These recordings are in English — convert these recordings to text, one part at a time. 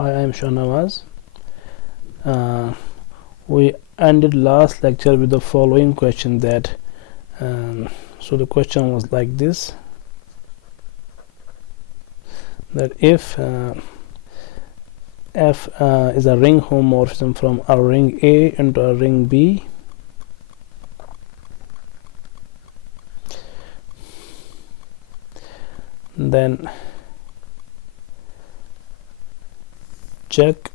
Hi, I am Shanawaz. We ended last lecture with the following question that so the question was like this, that if F is a ring homomorphism from a ring A into a ring B, then check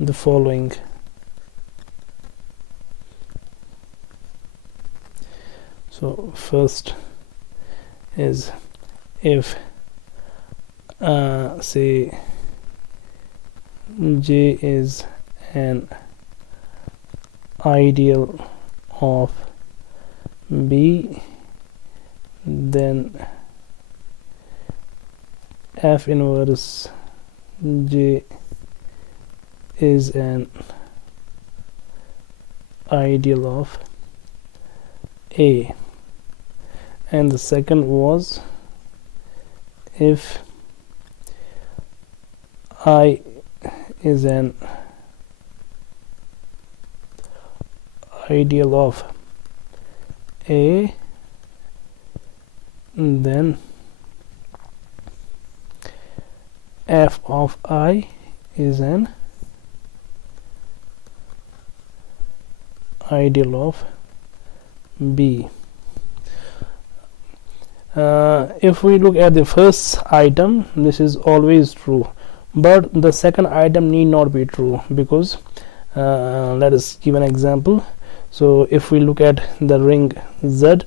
the following. So first is if say J is an ideal of B, then F inverse J is an ideal of A. And the second was if I is an ideal of A, then F of I is an ideal of B. If we look at the first item, this is always true, but the second item need not be true, because let us give an example. So if we look at the ring Z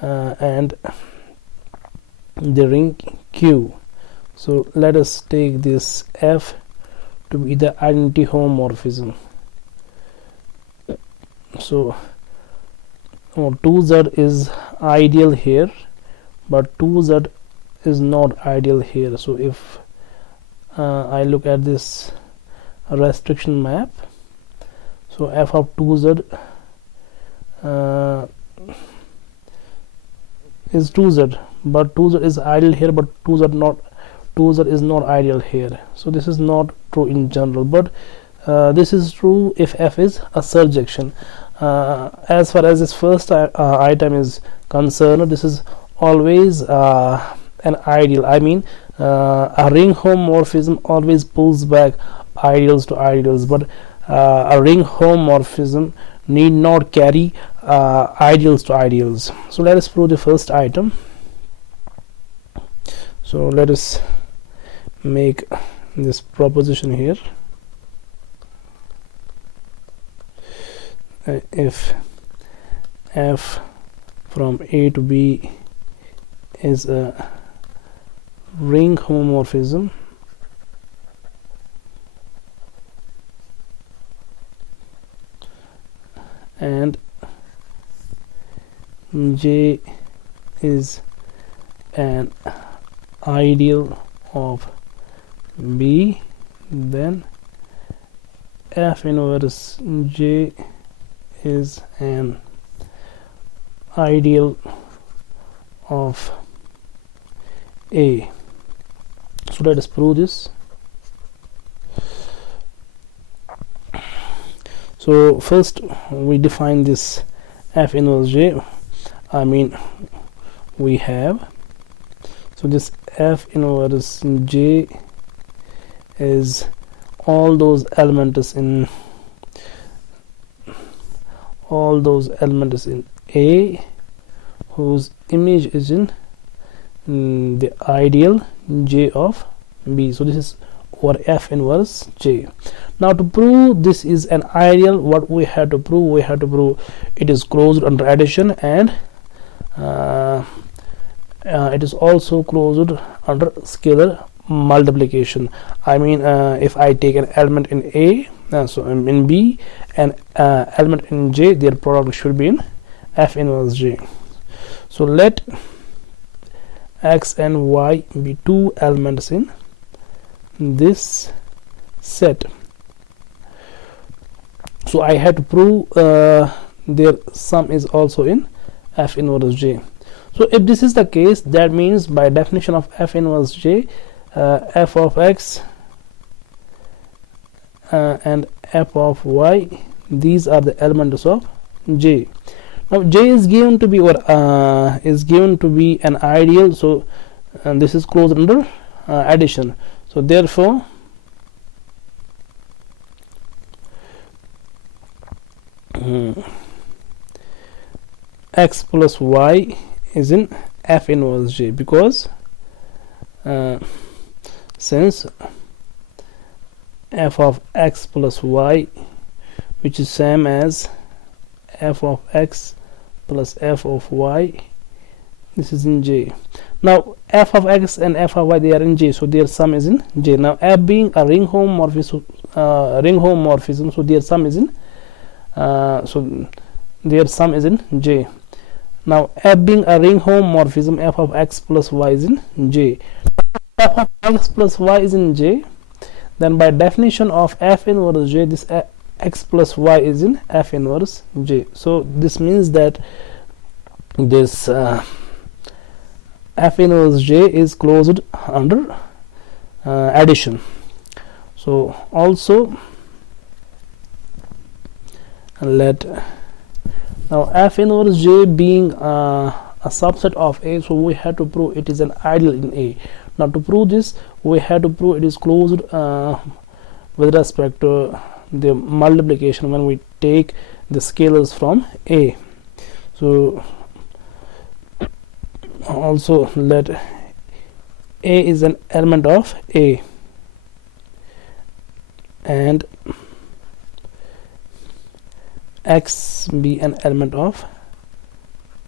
and the ring Q, so let us take this F to be the identity homomorphism. So 2Z is ideal here, but 2Z is not ideal here. So if I look at this restriction map, so F of 2Z is 2Z, but 2Z is ideal here, but 2Z is not ideal here. So this is not true in general, but this is true if F is a surjection. As far as this first item is concerned, this is always an ideal. I mean, a ring homomorphism always pulls back ideals to ideals, but a ring homomorphism need not carry ideals to ideals. So let us prove the first item. So let us make this proposition here. If F from A to B is a ring homomorphism, and J is an ideal of B, then F inverse J is an ideal of A. So let us prove this. So first we define this F inverse J. I mean, we have, so this F inverse J is all those elements in A whose image is in the ideal J of B. So this is our F inverse J. Now to prove this is an ideal, what we have to prove? We have to prove it is closed under addition, and it is also closed under scalar multiplication. I mean, if I take an element in A, so in B, and element in J, their product should be in F inverse J. So let X and Y be two elements in this set. So I had to prove their sum is also in F inverse J. So if this is the case, that means by definition of f inverse j, f of x and f of y, these are the elements of j. Now j is given to be an ideal, so this is closed under addition. So therefore x plus y is in f inverse j, because since f of x plus y, which is same as f of x plus f of y, this is in j. Now f of x and f of y, they are in j, so their sum is in j. Now f being a ring homomorphism, so their sum is in j. Now f being a ring homomorphism, f of x plus y is in j. F of x plus y is in j, then by definition of f inverse j, this x plus y is in f inverse j. So this means that this f inverse j is closed under addition. So also let now f inverse j being a subset of A, so we have to prove it is an ideal in A. Now to prove this, we have to prove it is closed with respect to the multiplication when we take the scalars from A. So also let A is an element of A and x be an element of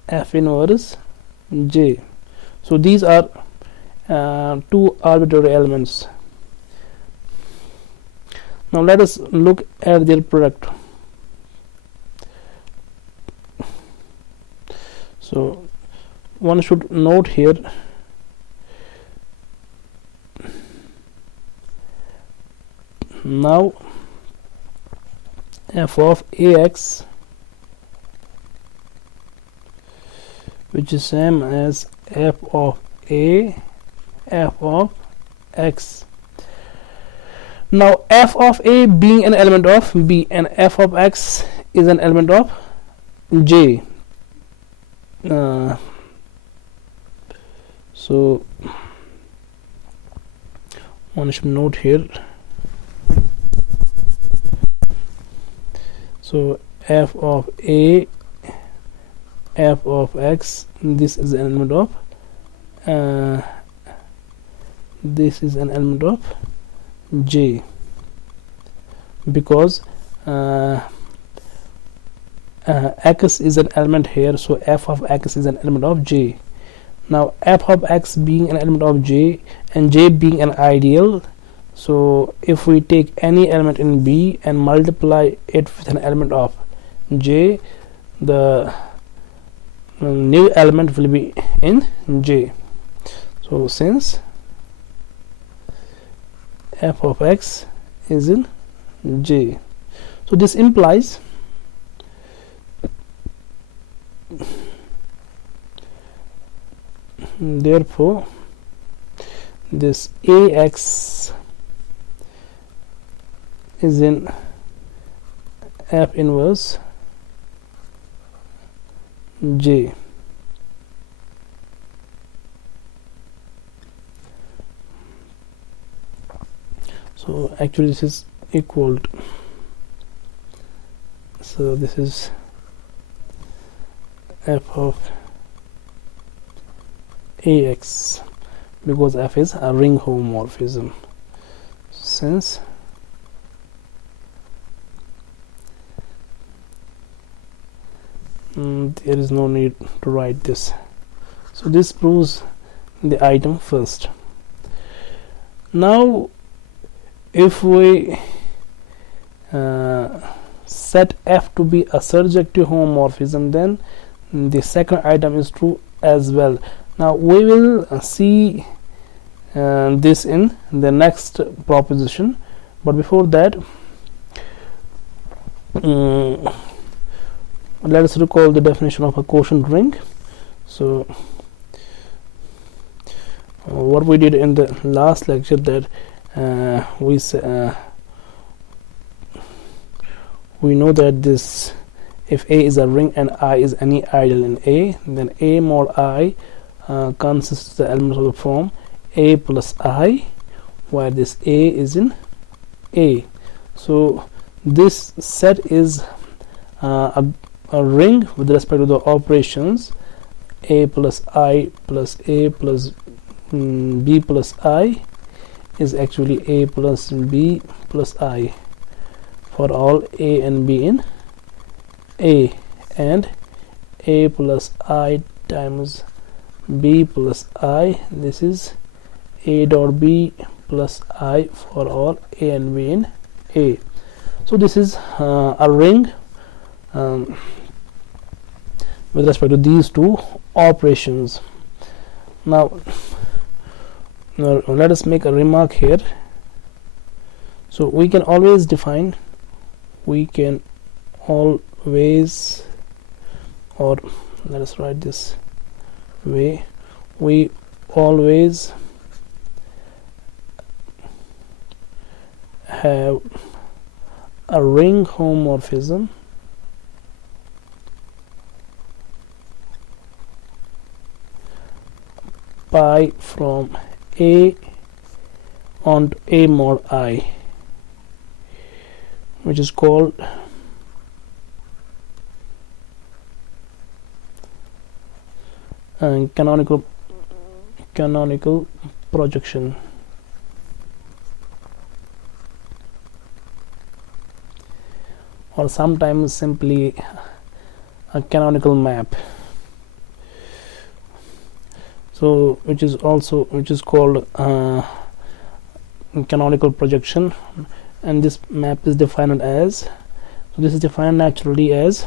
f inverse j. So these are two arbitrary elements. Now let us look at their product. So one should note here now f of ax, which is same as f of a, f of x. Now f of a being an element of b and f of x is an element of j. So one should note here, so f of a, f of x, this is an element of j, because x is an element here, so f of x is an element of j. Now f of x being an element of j and j being an ideal, so if we take any element in B and multiply it with an element of j, the new element will be in j. So since f of x is in j, so this implies therefore this ax is in f inverse j. So actually this is equal to, so this is f of ax, because f is a ring homomorphism. Since there is no need to write this, so this proves the item first. Now if we set f to be a surjective homomorphism, then the second item is true as well. Now we will see this in the next proposition, but before that let us recall the definition of a quotient ring. So what we did in the last lecture, that we know that this, if A is a ring and I is any ideal in A, then A mod I consists of the elements of the form A plus I, where this A is in A. So this set is a ring with respect to the operations A plus I plus A plus B plus I is actually A plus B plus I for all A and B in A, and A plus I times B plus I, this is A dot B plus I for all A and B in A. So this is a ring with respect to these two operations. Now let us make a remark here. So we can always define, or let us write this way, we always have a ring homomorphism pi from A on to A mod I, which is called canonical projection, or sometimes simply a canonical map. So which is called canonical projection, and this map is defined as, so this is defined naturally as,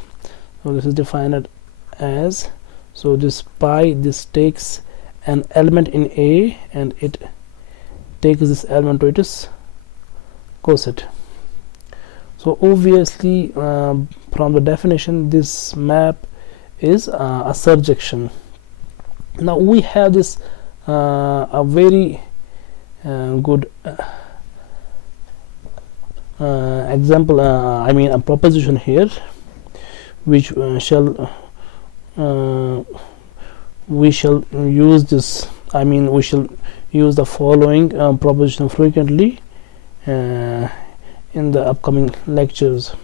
so this pi, this takes an element in A and it takes this element to its coset. So obviously from the definition, this map is a surjection. Now we have this a very good example, a proposition here, which we shall use this, we shall use the following proposition frequently in the upcoming lectures.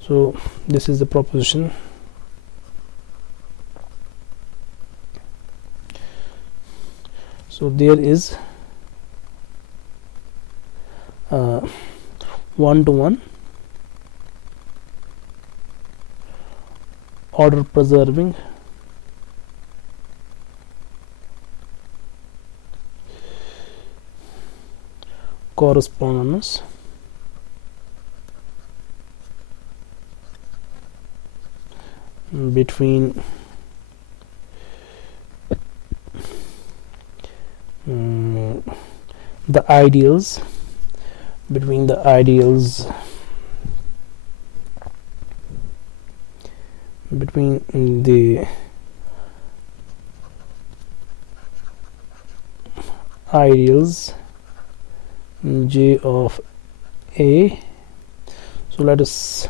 So this is the proposition. So there is one-to-one order preserving correspondence between the ideals, between the ideals J of A. So let us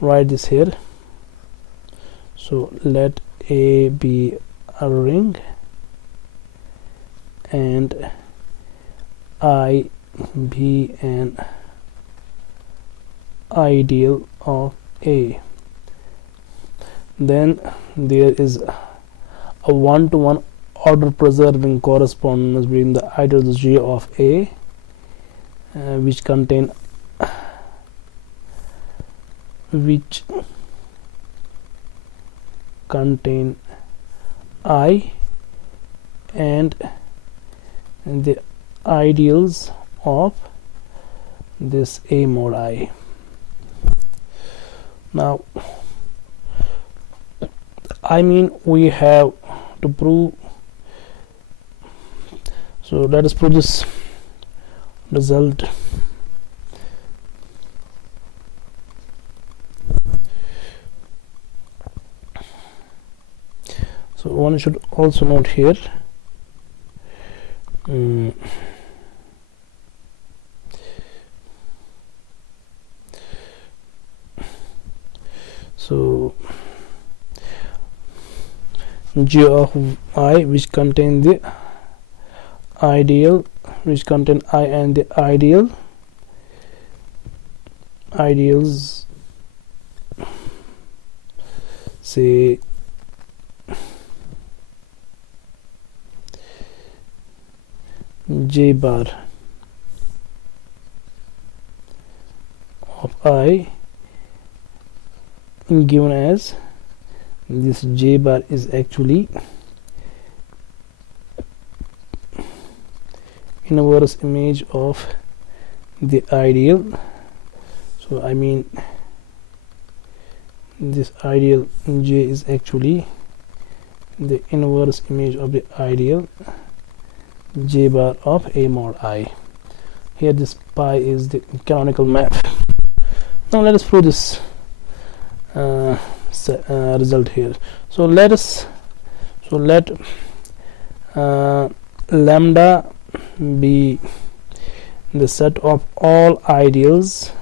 write this here. So let A be a ring and I be an ideal of A. Then there is a one-to-one order preserving correspondence between the ideals J of A, which contain I and the ideals of this A mod I. Now we have to prove, so let us prove this result. So one should also note here so J of I which contain the ideal, which contain I and the ideals, say J bar of I given as this J bar is actually inverse image of the ideal. So I mean this ideal J is actually the inverse image of the ideal J bar of A mod I. Here this pi is the canonical map. Now let us prove this result here. So let lambda be the set of all ideals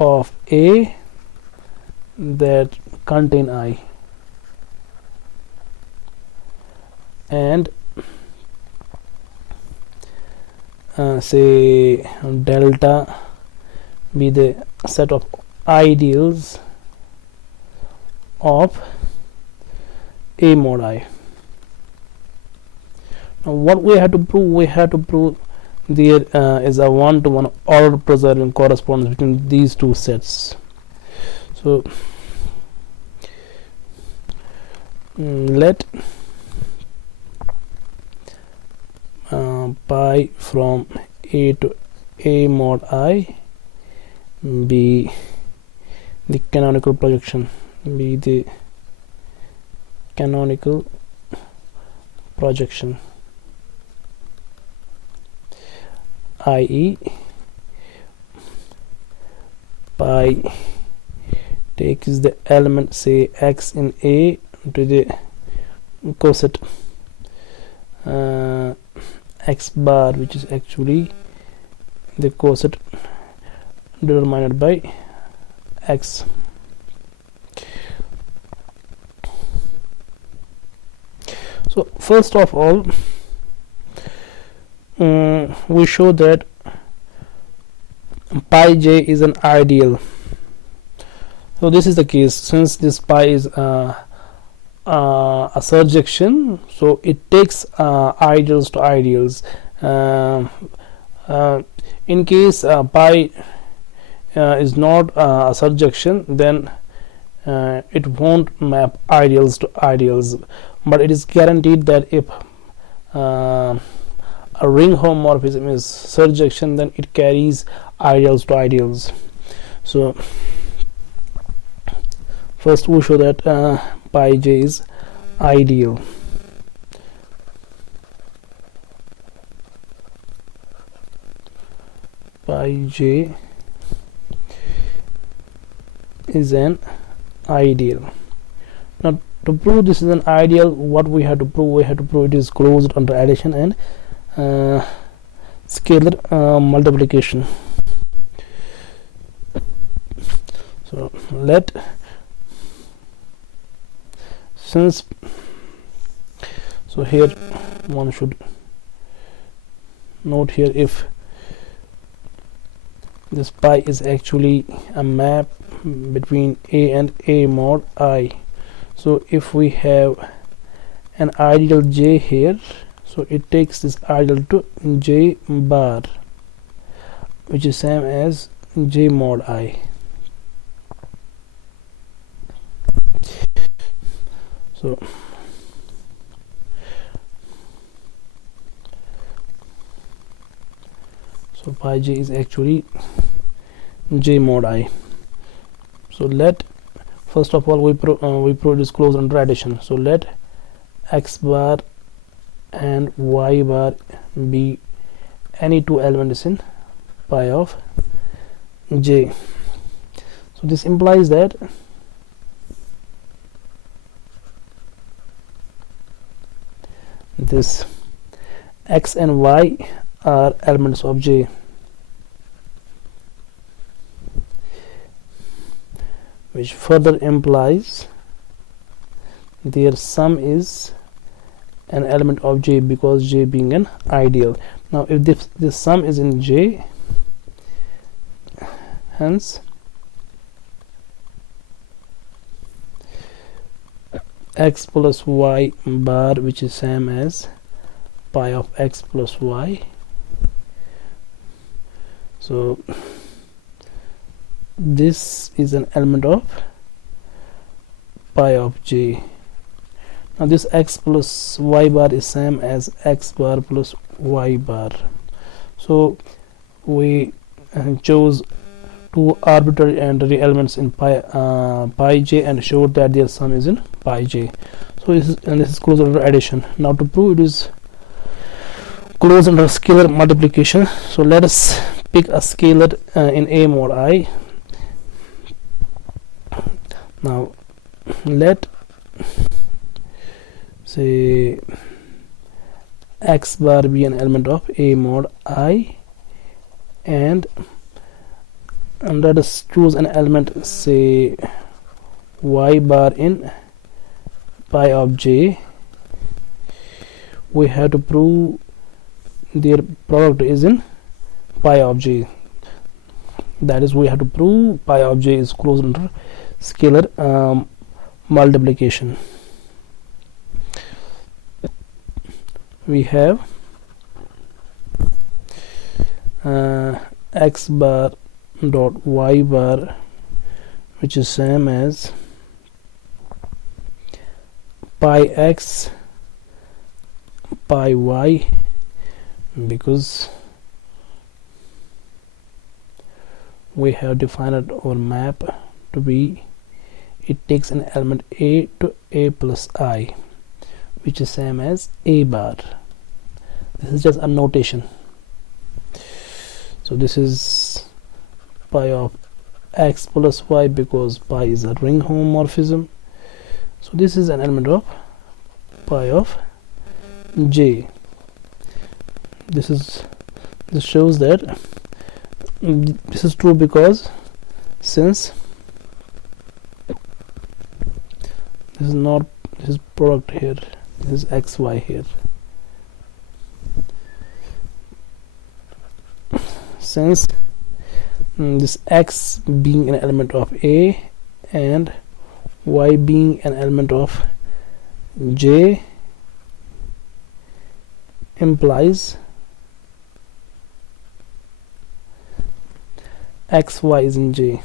of A that contain I, and say delta be the set of ideals of A mod I. Now what we have to prove? We have to prove there is a one-to-one order preserving correspondence between these two sets. So let pi from A to A mod I be the canonical projection, be the canonical projection, i.e. pi takes the element say x in A to the coset x bar, which is actually the coset determined by x. So first of all we show that pi j is an ideal. So this is the case, since this pi is a surjection, so it takes ideals to ideals. In case pi is not a surjection, then it won't map ideals to ideals, but it is guaranteed that if a ring homomorphism is surjection, then it carries ideals to ideals. So first we show that pi j is ideal. Pi j is an ideal. Now to prove this is an ideal, what we have to prove? We have to prove it is closed under addition and scalar multiplication. So here one should note here, if this pi is actually a map between A and A mod I. So if we have an ideal J here, so it takes this ideal to J bar, which is same as J mod I. So pi j is actually J mod I. So let first of all we prove this closed under addition. So let x bar and y bar be any two elements in pi of j. So this implies that this x and y are elements of J. Which further implies their sum is an element of J, because J being an ideal. Now if this sum is in J, hence x plus y bar, which is same as pi of x plus y. So this is an element of pi of J. Now this x plus y bar is same as x bar plus y bar. So we chose two arbitrary and real elements in pi j and showed that their sum is in pi j. So this is closed under addition. Now to prove it is closed under scalar multiplication, so let us pick a scalar in A mod I. Now let say x bar be an element of A mod I, and let us choose an element, say y bar in pi of J. We have to prove their product is in pi of J. That is, we have to prove pi of J is closed under scalar multiplication. We have x bar dot y bar, which is same as pi x pi y, because we have defined our map to be, it takes an element A to A plus I, which is same as A bar. This is just a notation. So this is pi of x plus y, because pi is a ring homomorphism. So this is an element of pi of J. This shows that this is true, because since this is not, this is product here, this is xy here. Since this x being an element of A and y being an element of J implies xy is in J.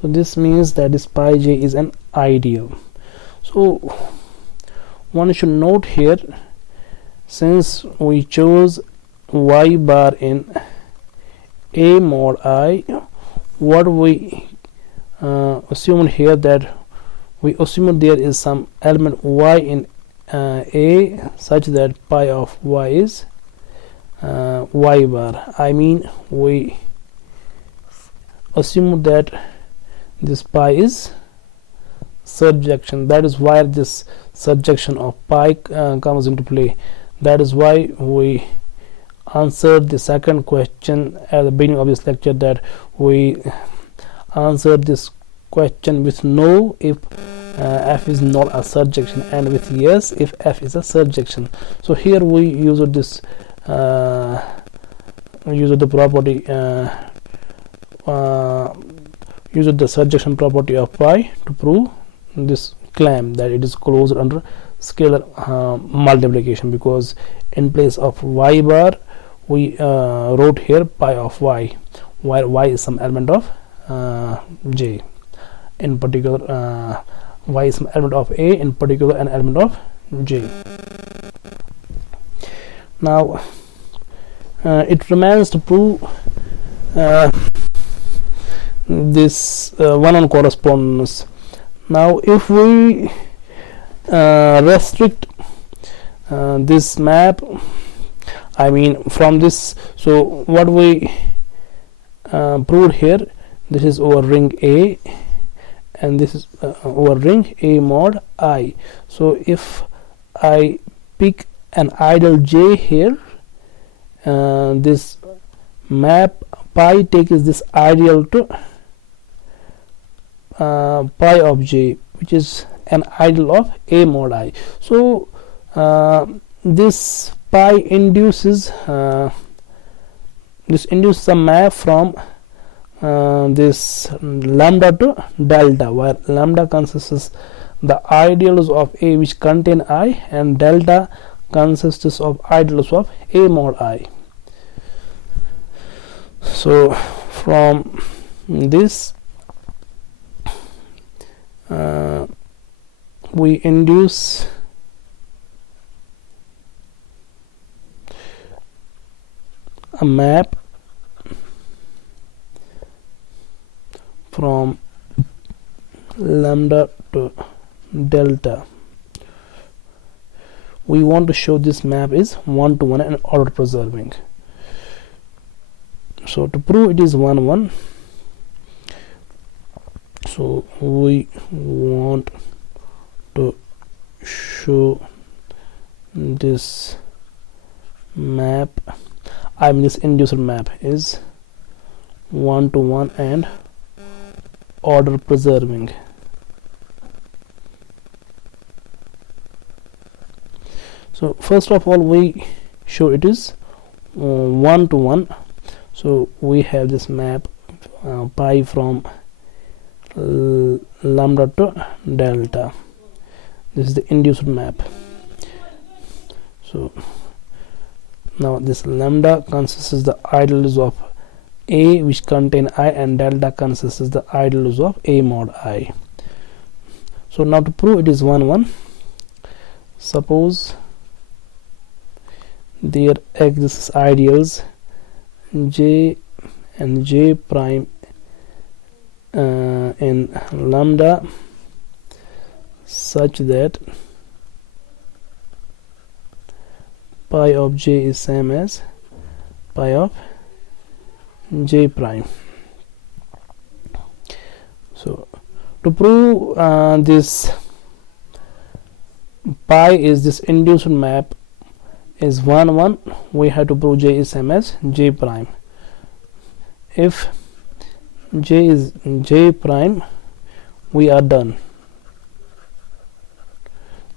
So this means that this pi j is an ideal. So one should note here, since we chose y bar in A mod I, what we assumed here, that we assumed there is some element y in A such that pi of y is y bar. I mean, we assume that this pi is surjection. That is why this surjection of pi comes into play. That is why we answered the second question at the beginning of this lecture, that we answered this question with no if f is not a surjection, and with yes if f is a surjection. So here we used this used the property used the surjection property of pi to prove this claim that it is closed under scalar multiplication, because in place of y bar we wrote here pi of y, where y is some element of j, in particular y is some element of A, in particular an element of j. Now it remains to prove this one-on correspondence. Now if we restrict this map, I mean from this, so what we proved here, this is over ring A, and this is over ring A mod I. So if I pick an ideal J here, this map pi takes this ideal to pi of J, which is an ideal of A mod I. So this pi induces a map from this lambda to delta, where lambda consists the ideals of A which contain I, and delta consists of ideals of A mod I. So from this we induce a map from lambda to delta. We want to show this map is one-to-one and order preserving. So to prove it is 1-1, so we want to show this map, I mean this inducer map is one-to-one and order preserving. So first of all we show it is one-to-one. So we have this map pi from lambda to delta. This is the induced map. So now this lambda consists of the ideals of A which contain I, and delta consists of the ideals of A mod I. So now to prove it is 1-1, suppose there exists ideals J and J prime in lambda such that pi of J is same as pi of J prime. So to prove this pi is this induced map is 1-1, we have to prove J is same as J prime. If J is J prime, we are done.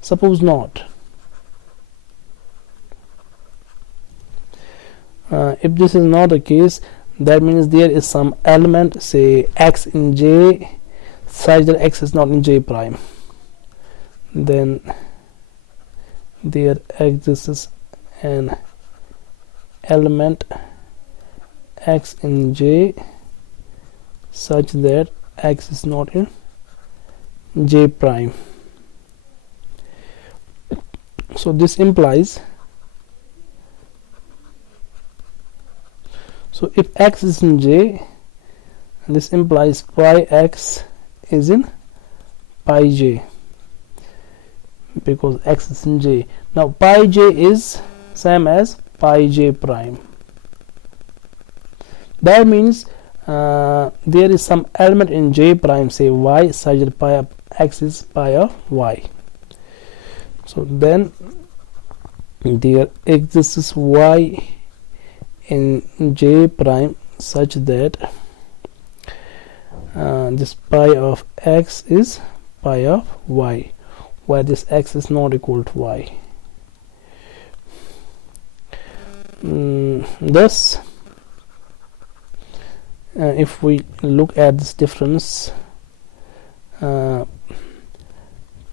Suppose not. If this is not the case, that means there is some element, say x in J, such that x is not in J prime. Then there exists an element x in J such that x is not in J prime. So this implies, so if x is in J, this implies pi x is in pi J, because x is in J. Now pi J is same as pi J prime. That means there is some element in J prime, say y, such that pi of x is pi of y. So then there exists y in J prime such that this pi of x is pi of y, where this x is not equal to y. Thus if we look at this difference, pi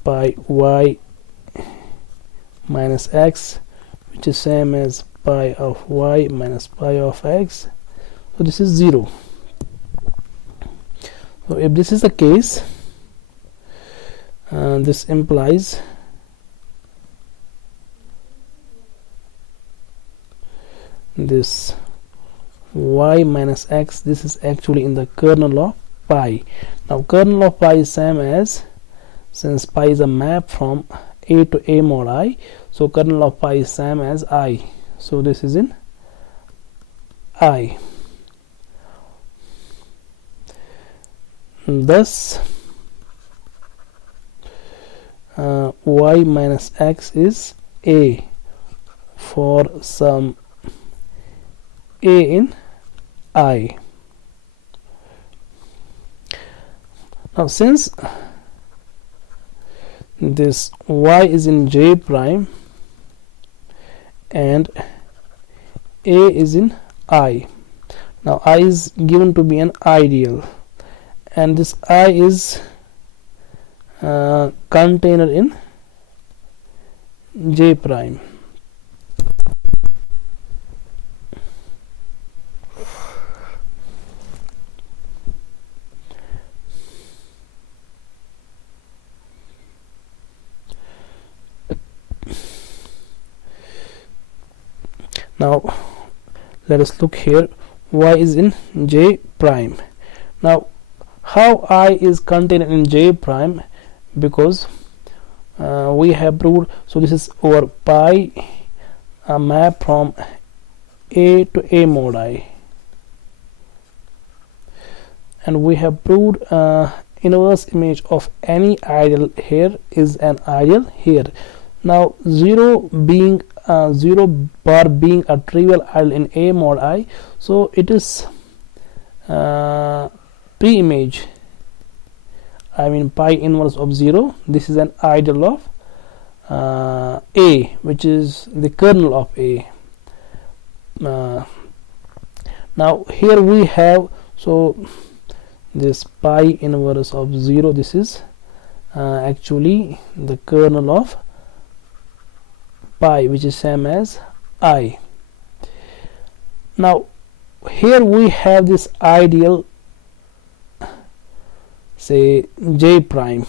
y minus x, which is same as pi of y minus pi of x, so this is 0. So if this is the case, this implies this y minus x, this is actually in the kernel of pi. Now kernel of pi is same as, since pi is a map from A to A mod I, so kernel of pi is same as I. So this is in I. thus y minus x is a for some a in I. Now since this y is in J prime and a is in I, now I is given to be an ideal and this I is container in J prime. Now let us look here, y is in J prime. Now how I is contained in J prime, because we have proved, so this is over pi, a map from A to A mod I, and we have proved inverse image of any ideal here is an ideal here. Now 0 bar being a trivial ideal in A mod I, so it is pre-image, I mean pi inverse of 0. This is an ideal of A, which is the kernel of A. Now here we have, so this pi inverse of 0, this is actually the kernel of pi, which is same as I. Now here we have this ideal, say J prime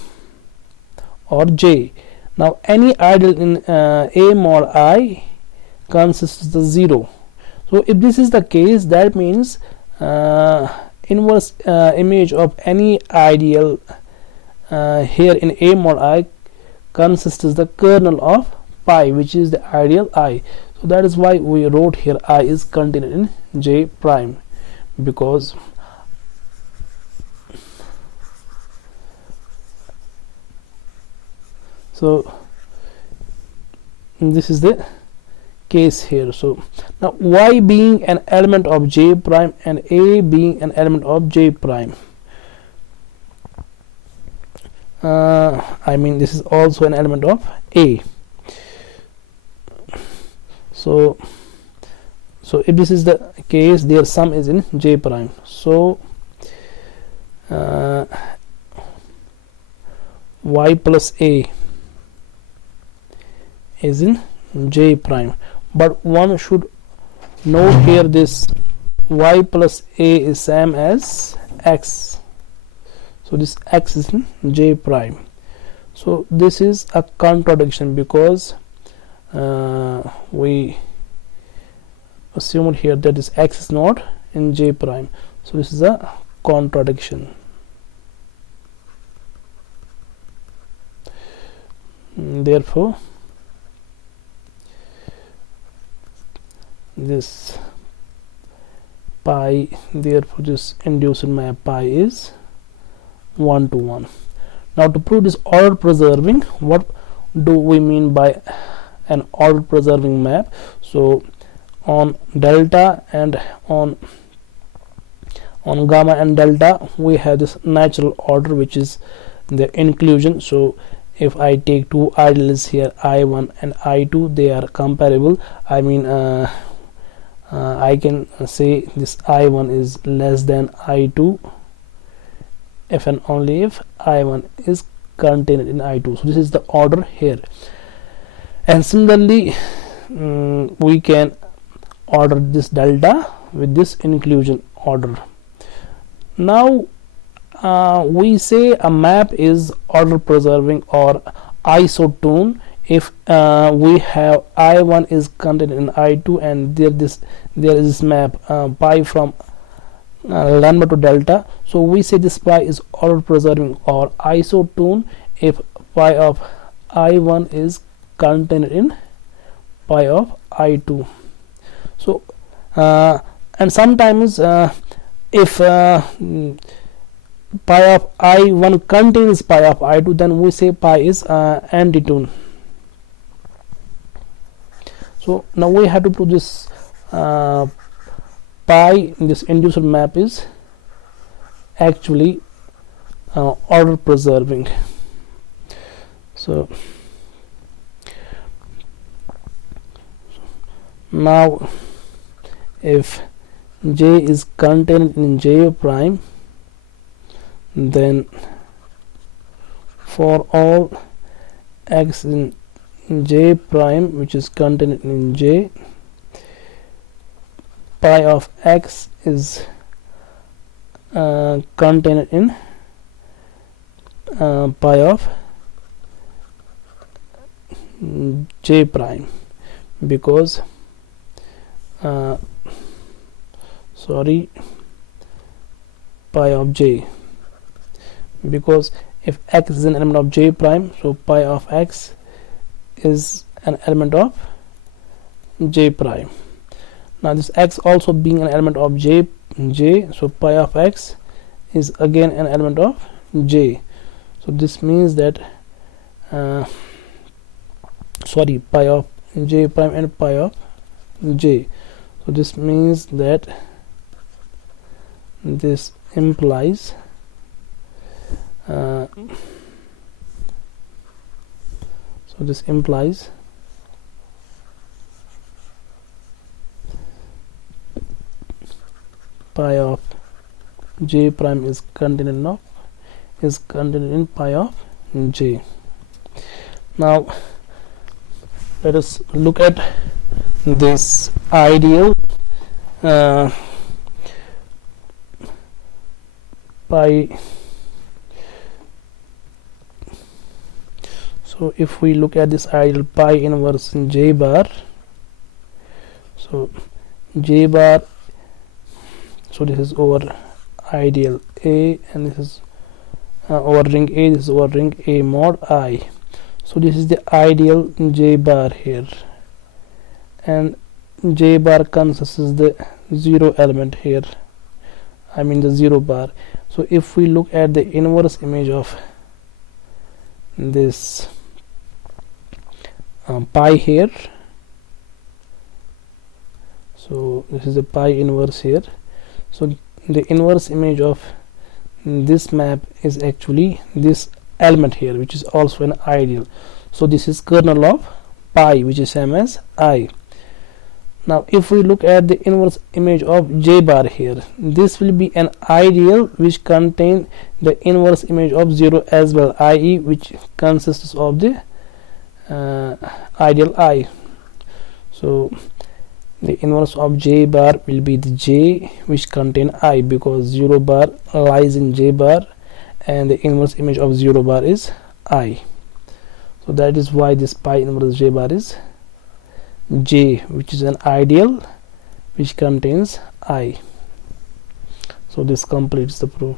or J. Now any ideal in A mod I consists of the 0. So if this is the case, that means inverse image of any ideal here in A mod I consists of the kernel of pi, which is the ideal I. So that is why we wrote here I is contained in J prime, because so this is the case here. So now y being an element of J prime and A being an element of J prime, I mean this is also an element of A. So if this is the case, their sum is in J prime. So y plus A is in J prime, but one should note here this y plus A is same as x, so this x is in J prime. So this is a contradiction, because we assumed here that this x is not in J prime, so this is a contradiction. Therefore this pi, therefore this induced map pi is 1 to 1. Now to prove this order preserving, what do we mean by an order preserving map? So on delta and on gamma and delta we have this natural order, which is the inclusion. So if I take two ideals here, I1 and I2, they are comparable. I mean I can say this I1 is less than I2 if and only if I1 is contained in I2. So this is the order here, and similarly we can order this delta with this inclusion order. Now we say a map is order preserving or isotone if we have I1 is contained in I2 and there is this map pi from lambda to delta. So we say this pi is order preserving or isotone if pi of I1 is contained in pi of I2. So and sometimes if pi of I1 contains pi of I2, then we say pi is antitone. So now we have to prove this pi in this inducer map is actually order preserving. So now if J is contained in J prime, then for all x in J prime which is contained in J, pi of x is contained in pi of J prime, because pi of J, because if x is an element of J prime, so pi of x is an element of J prime. Now this x also being an element of J, so pi of x is again an element of J. So this means that pi of J prime and pi of J. So this means that this implies pi of J prime is contained in pi of J. Now let us look at this ideal pi. So if we look at this ideal pi inverse in J bar, so J bar, so this is over ideal A, and this is over ring A, this is over ring A mod I. So this is the ideal J bar here, and J bar consists the zero element here, I mean the zero bar. So if we look at the inverse image of this pi here, so this is the pi inverse here, so the inverse image of this map is actually this element here, which is also an ideal. So this is kernel of pi, which is same as I. Now if we look at the inverse image of J bar here, this will be an ideal which contain the inverse image of 0 as well, i.e. which consists of the ideal I. So the inverse of J bar will be the J which contain I, because 0 bar lies in J bar and the inverse image of 0 bar is I. So that is why this pi inverse J bar is J, which is an ideal which contains I. So this completes the proof.